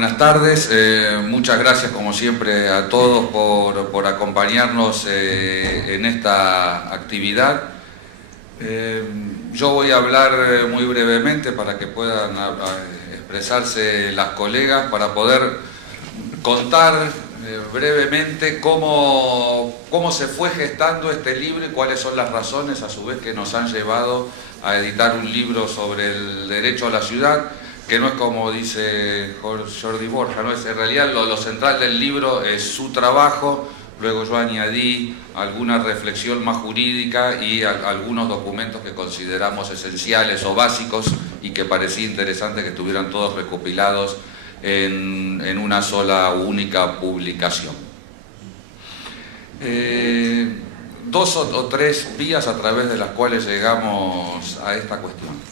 Buenas tardes, muchas gracias como siempre a todos por acompañarnos en esta actividad. Yo voy a hablar muy brevemente para que puedan expresarse las colegas, para poder contar brevemente cómo se fue gestando este libro y cuáles son las razones a su vez que nos han llevado a editar un libro sobre el derecho a la ciudad, que no es como dice Jordi Borja, ¿no? En realidad lo central del libro es su trabajo. Luego yo añadí alguna reflexión más jurídica y algunos documentos que consideramos esenciales o básicos y que parecía interesante que estuvieran todos recopilados en una sola única publicación. Dos o tres vías a través de las cuales llegamos a esta cuestión.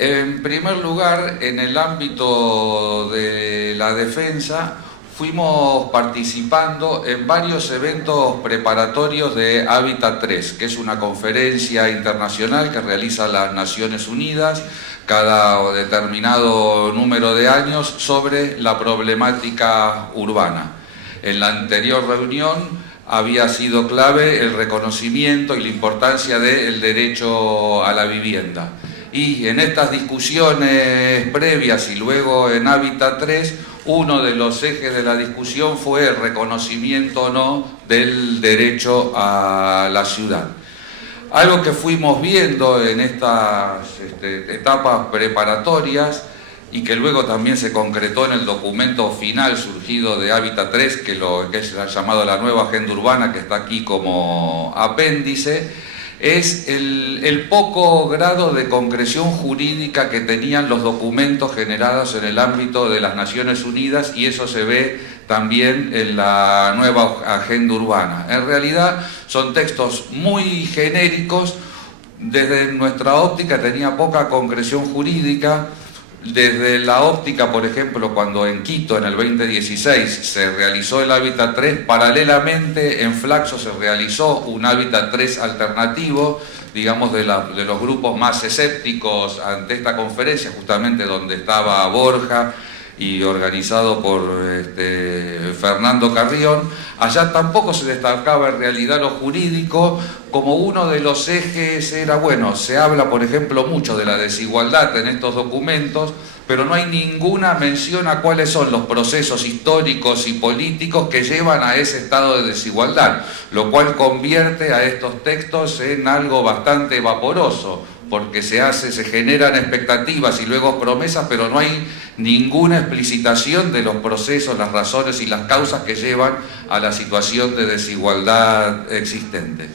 En primer lugar, en el ámbito de la defensa, fuimos participando en varios eventos preparatorios de Hábitat 3, que es una conferencia internacional que realiza las Naciones Unidas cada determinado número de años sobre la problemática urbana. En la anterior reunión había sido clave el reconocimiento y la importancia del derecho a la vivienda. Y en estas discusiones previas y luego en Hábitat 3, uno de los ejes de la discusión fue el reconocimiento o no del derecho a la ciudad. Algo que fuimos viendo en estas etapas preparatorias y que luego también se concretó en el documento final surgido de Hábitat 3, que es llamado la nueva agenda urbana, que está aquí como apéndice, es el poco grado de concreción jurídica que tenían los documentos generados en el ámbito de las Naciones Unidas, y eso se ve también en la nueva agenda urbana. En realidad son textos muy genéricos. Desde nuestra óptica tenía poca concreción jurídica. Desde la óptica, por ejemplo, cuando en Quito en el 2016 se realizó el Hábitat 3, paralelamente en Flaxo se realizó un Hábitat 3 alternativo, digamos de los grupos más escépticos ante esta conferencia, justamente donde estaba Borja y organizado por Fernando Carrión. Allá tampoco se destacaba en realidad lo jurídico. Como uno de los ejes era, bueno, se habla por ejemplo mucho de la desigualdad en estos documentos, pero no hay ninguna mención a cuáles son los procesos históricos y políticos que llevan a ese estado de desigualdad, lo cual convierte a estos textos en algo bastante vaporoso, porque se generan expectativas y luego promesas, pero no hay ninguna explicitación de los procesos, las razones y las causas que llevan a la situación de desigualdad existente.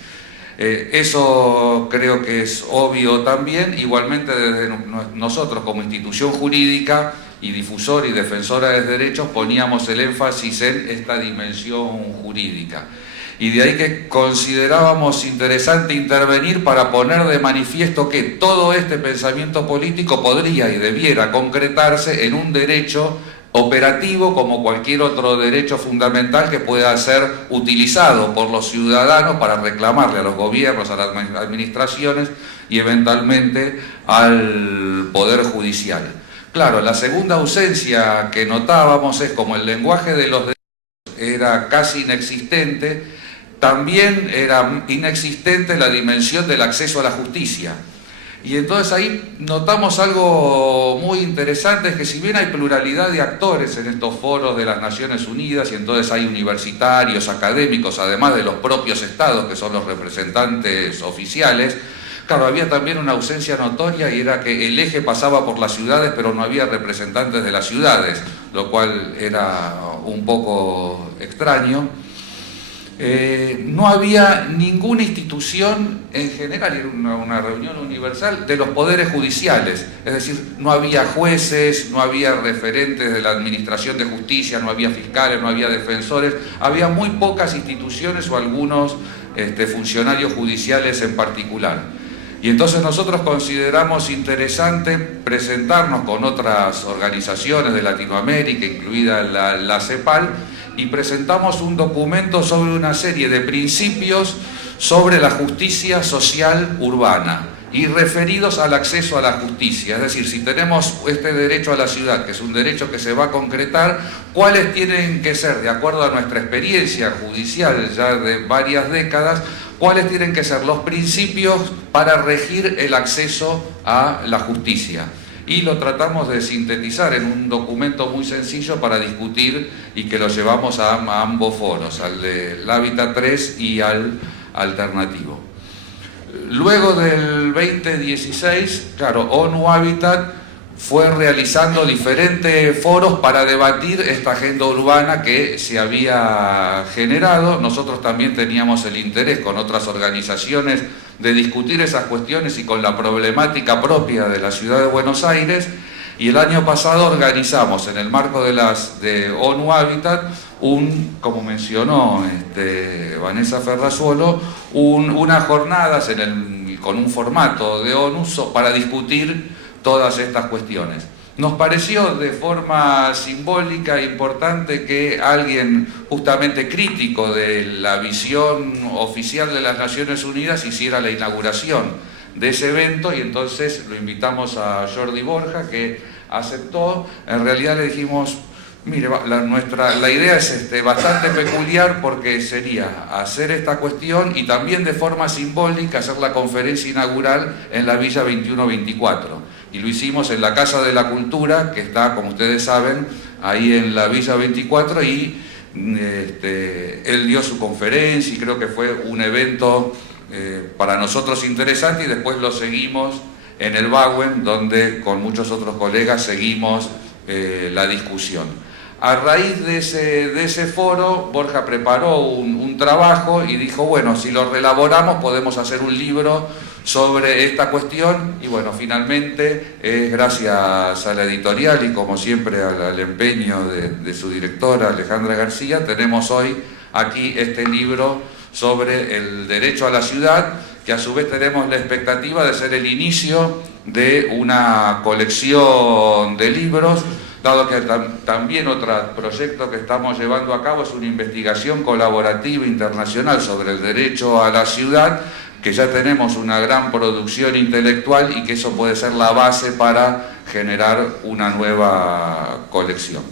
Eso creo que es obvio también. Igualmente desde nosotros como institución jurídica y difusora y defensora de derechos poníamos el énfasis en esta dimensión jurídica. Y de ahí que considerábamos interesante intervenir para poner de manifiesto que todo este pensamiento político podría y debiera concretarse en un derecho operativo como cualquier otro derecho fundamental que pueda ser utilizado por los ciudadanos para reclamarle a los gobiernos, a las administraciones y eventualmente al Poder Judicial. Claro, la segunda ausencia que notábamos es como el lenguaje de los derechos era casi inexistente, también era inexistente la dimensión del acceso a la justicia. Y entonces ahí notamos algo muy interesante, es que si bien hay pluralidad de actores en estos foros de las Naciones Unidas, y entonces hay universitarios, académicos, además de los propios estados, que son los representantes oficiales, claro, había también una ausencia notoria, y era que el eje pasaba por las ciudades, pero no había representantes de las ciudades, lo cual era un poco extraño. No había ninguna institución en general, era una reunión universal de los poderes judiciales, es decir, no había jueces, no había referentes de la administración de justicia, no había fiscales, no había defensores, había muy pocas instituciones o algunos funcionarios judiciales en particular. Y entonces nosotros consideramos interesante presentarnos con otras organizaciones de Latinoamérica, incluida la CEPAL, y presentamos un documento sobre una serie de principios sobre la justicia social urbana. y referidos al acceso a la justicia. Es decir, si tenemos este derecho a la ciudad, que es un derecho que se va a concretar, ¿cuáles tienen que ser, de acuerdo a nuestra experiencia judicial ya de varias décadas, cuáles tienen que ser los principios para regir el acceso a la justicia? Y lo tratamos de sintetizar en un documento muy sencillo para discutir y que lo llevamos a ambos foros, al del Hábitat 3 y al alternativo. Luego del 2016, claro, ONU Hábitat fue realizando diferentes foros para debatir esta agenda urbana que se había generado. Nosotros también teníamos el interés con otras organizaciones de discutir esas cuestiones y con la problemática propia de la ciudad de Buenos Aires, y el año pasado organizamos en el marco de ONU Hábitat como mencionó Vanessa Ferrazuolo, unas jornadas con un formato de ONU para discutir todas estas cuestiones. Nos pareció de forma simbólica e importante que alguien justamente crítico de la visión oficial de las Naciones Unidas hiciera la inauguración de ese evento, y entonces lo invitamos a Jordi Borja, que aceptó. En realidad le dijimos, mire, la idea es bastante peculiar, porque sería hacer esta cuestión y también de forma simbólica hacer la conferencia inaugural en la Villa 2124. Y lo hicimos en la Casa de la Cultura, que está, como ustedes saben, ahí en la Villa 24, y él dio su conferencia y creo que fue un evento para nosotros interesante, y después lo seguimos en el Bauen, donde con muchos otros colegas seguimos la discusión. A raíz de ese foro, Borja preparó un trabajo y dijo, bueno, si lo reelaboramos podemos hacer un libro sobre esta cuestión, y bueno, finalmente, gracias a la editorial y como siempre al empeño de su directora Alejandra García, tenemos hoy aquí este libro sobre el derecho a la ciudad, que a su vez tenemos la expectativa de ser el inicio de una colección de libros, dado que también otro proyecto que estamos llevando a cabo es una investigación colaborativa internacional sobre el derecho a la ciudad, que ya tenemos una gran producción intelectual y que eso puede ser la base para generar una nueva colección.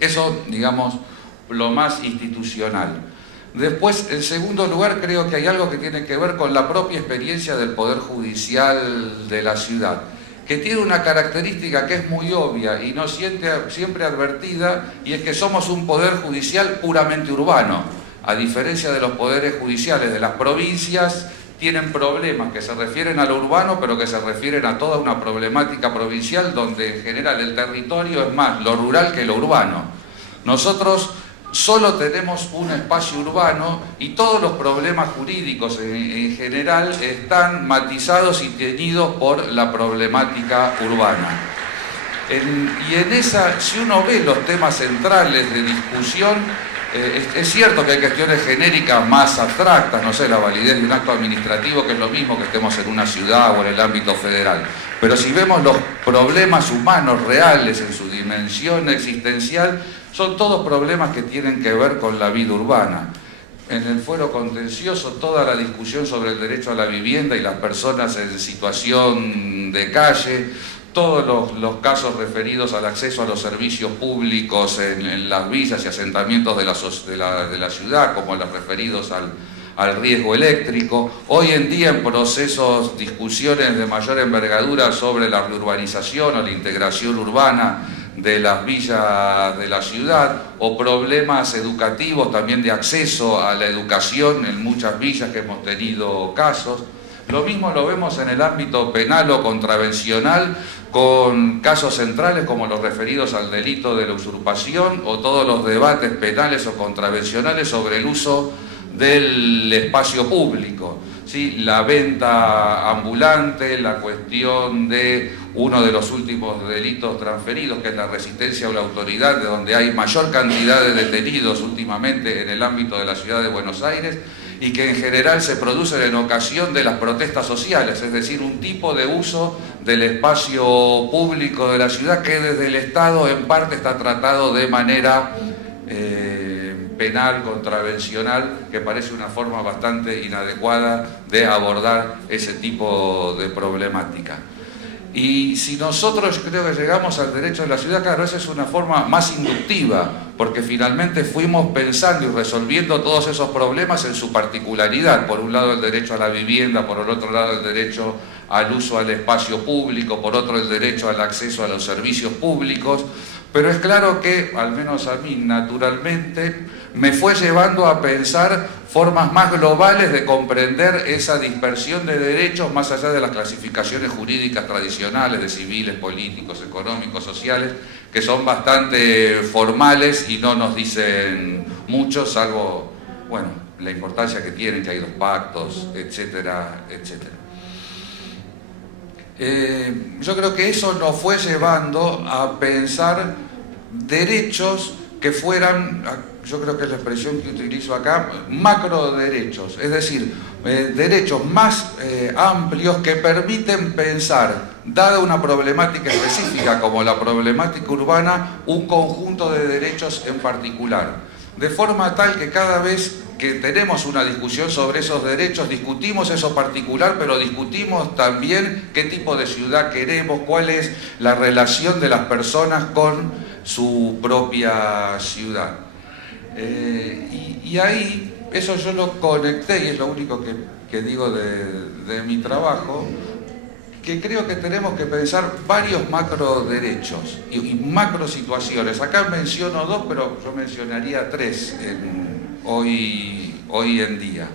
Eso, digamos, lo más institucional. Después, en segundo lugar, creo que hay algo que tiene que ver con la propia experiencia del Poder Judicial de la ciudad, que tiene una característica que es muy obvia y no siempre advertida, y es que somos un Poder Judicial puramente urbano. A diferencia de los poderes judiciales de las provincias, tienen problemas que se refieren a lo urbano, pero que se refieren a toda una problemática provincial, donde en general el territorio es más lo rural que lo urbano. Nosotros solo tenemos un espacio urbano y todos los problemas jurídicos en general están matizados y teñidos por la problemática urbana. Y en esa, si uno ve los temas centrales de discusión, es cierto que hay cuestiones genéricas más abstractas, no sé, la validez de un acto administrativo, que es lo mismo que estemos en una ciudad o en el ámbito federal. Pero si vemos los problemas humanos reales en su dimensión existencial, son todos problemas que tienen que ver con la vida urbana. En el fuero contencioso, toda la discusión sobre el derecho a la vivienda y las personas en situación de calle, todos los casos referidos al acceso a los servicios públicos en las villas y asentamientos de la ciudad, como los referidos al riesgo eléctrico. Hoy en día en procesos, discusiones de mayor envergadura sobre la reurbanización o la integración urbana de las villas de la ciudad, o problemas educativos también de acceso a la educación en muchas villas que hemos tenido casos. Lo mismo lo vemos en el ámbito penal o contravencional, con casos centrales como los referidos al delito de la usurpación, o todos los debates penales o contravencionales sobre el uso del espacio público, ¿sí? La venta ambulante, la cuestión de uno de los últimos delitos transferidos, que es la resistencia a la autoridad, de donde hay mayor cantidad de detenidos últimamente en el ámbito de la ciudad de Buenos Aires, y que en general se producen en ocasión de las protestas sociales, es decir, un tipo de uso del espacio público de la ciudad que desde el Estado en parte está tratado de manera penal, contravencional, que parece una forma bastante inadecuada de abordar ese tipo de problemática. Y si nosotros creo que llegamos al derecho de la ciudad, claro, esa es una forma más inductiva, porque finalmente fuimos pensando y resolviendo todos esos problemas en su particularidad. Por un lado el derecho a la vivienda, por el otro lado el derecho al uso al espacio público, por otro el derecho al acceso a los servicios públicos, pero es claro que, al menos a mí naturalmente, me fue llevando a pensar formas más globales de comprender esa dispersión de derechos más allá de las clasificaciones jurídicas tradicionales de civiles, políticos, económicos, sociales, que son bastante formales y no nos dicen mucho, salvo, bueno, la importancia que tienen, que hay dos pactos, etcétera, etcétera. Yo creo que eso nos fue llevando a pensar derechos que fueran, yo creo que es la expresión que utilizo acá, macroderechos, es decir, derechos más amplios que permiten pensar, dada una problemática específica como la problemática urbana, un conjunto de derechos en particular, de forma tal que cada vez que tenemos una discusión sobre esos derechos, discutimos eso particular, pero discutimos también qué tipo de ciudad queremos, cuál es la relación de las personas con su propia ciudad. Y ahí, eso yo lo conecté, y es lo único que digo de mi trabajo, que creo que tenemos que pensar varios macro derechos y macro situaciones. Acá menciono dos, pero yo mencionaría tres hoy en día.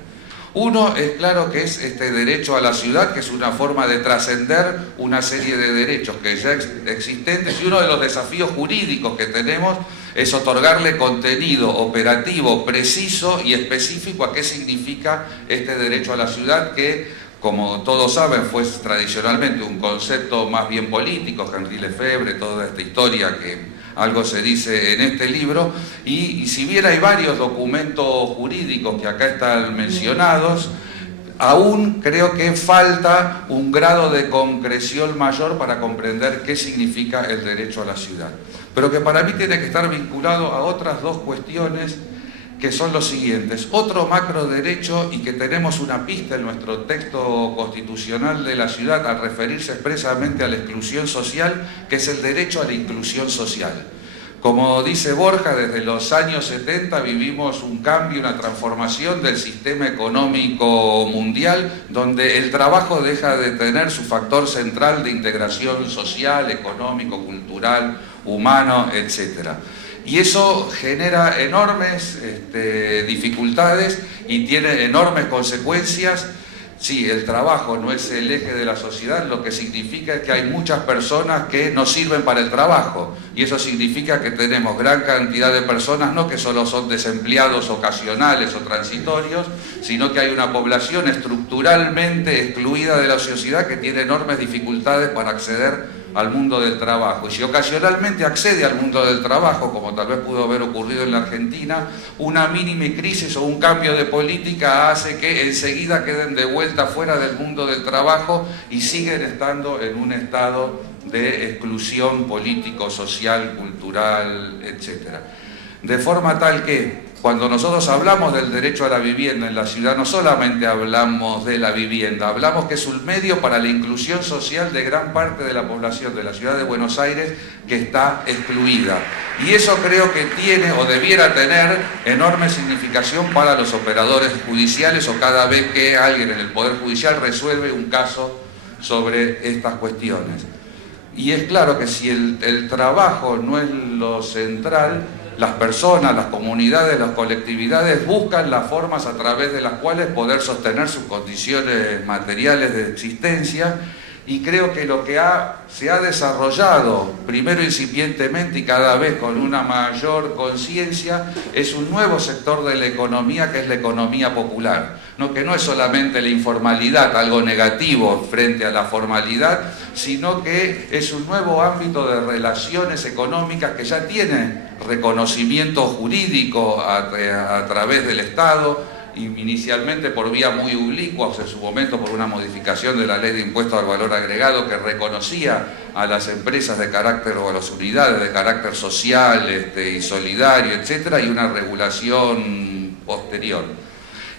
Uno es claro que es este derecho a la ciudad, que es una forma de trascender una serie de derechos que ya existentes, y uno de los desafíos jurídicos que tenemos es otorgarle contenido operativo, preciso y específico a qué significa este derecho a la ciudad, que, como todos saben, fue tradicionalmente un concepto más bien político. Henri Lefebvre, toda esta historia que algo se dice en este libro, y si bien hay varios documentos jurídicos que acá están mencionados, aún creo que falta un grado de concreción mayor para comprender qué significa el derecho a la ciudad. Pero que para mí tiene que estar vinculado a otras dos cuestiones, que son los siguientes. Otro macro derecho, y que tenemos una pista en nuestro texto constitucional de la ciudad al referirse expresamente a la exclusión social, que es el derecho a la inclusión social. Como dice Borja, desde los años 70 vivimos un cambio, una transformación del sistema económico mundial, donde el trabajo deja de tener su factor central de integración social, económico, cultural, humano, etc. Y eso genera enormes dificultades y tiene enormes consecuencias. Sí, el trabajo no es el eje de la sociedad, lo que significa es que hay muchas personas que no sirven para el trabajo, y eso significa que tenemos gran cantidad de personas, no que solo son desempleados ocasionales o transitorios, sino que hay una población estructuralmente excluida de la sociedad que tiene enormes dificultades para acceder al mundo del trabajo. Y si ocasionalmente accede al mundo del trabajo, como tal vez pudo haber ocurrido en la Argentina, una mínima crisis o un cambio de política hace que enseguida queden de vuelta fuera del mundo del trabajo y siguen estando en un estado de exclusión político, social, cultural, etc. De forma tal que cuando nosotros hablamos del derecho a la vivienda en la ciudad, no solamente hablamos de la vivienda, hablamos que es un medio para la inclusión social de gran parte de la población de la ciudad de Buenos Aires que está excluida. Y eso creo que tiene o debiera tener enorme significación para los operadores judiciales o cada vez que alguien en el Poder Judicial resuelve un caso sobre estas cuestiones. Y es claro que si el trabajo no es lo central, las personas, las comunidades, las colectividades buscan las formas a través de las cuales poder sostener sus condiciones materiales de existencia, y creo que lo que se ha desarrollado, primero incipientemente y cada vez con una mayor conciencia, es un nuevo sector de la economía, que es la economía popular, ¿no? Que no es solamente la informalidad, algo negativo frente a la formalidad, sino que es un nuevo ámbito de relaciones económicas que ya tiene reconocimiento jurídico a través del Estado, inicialmente por vía muy oblicua, en su momento por una modificación de la ley de impuesto al valor agregado que reconocía a las empresas de carácter o a las unidades de carácter social y solidario, etcétera, y una regulación posterior.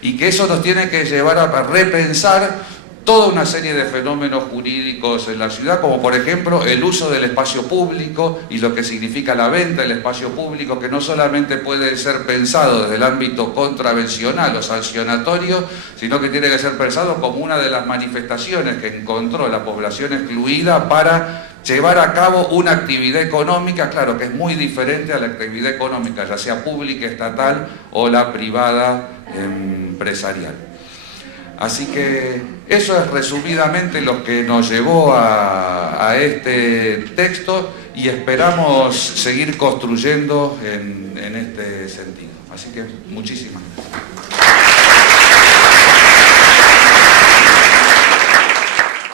Y que eso nos tiene que llevar a repensar toda una serie de fenómenos jurídicos en la ciudad, como por ejemplo el uso del espacio público y lo que significa la venta del espacio público, que no solamente puede ser pensado desde el ámbito contravencional o sancionatorio, sino que tiene que ser pensado como una de las manifestaciones que encontró la población excluida para llevar a cabo una actividad económica, claro, que es muy diferente a la actividad económica, ya sea pública, estatal o la privada empresarial. Así que eso es resumidamente lo que nos llevó a este texto y esperamos seguir construyendo en este sentido. Así que muchísimas gracias.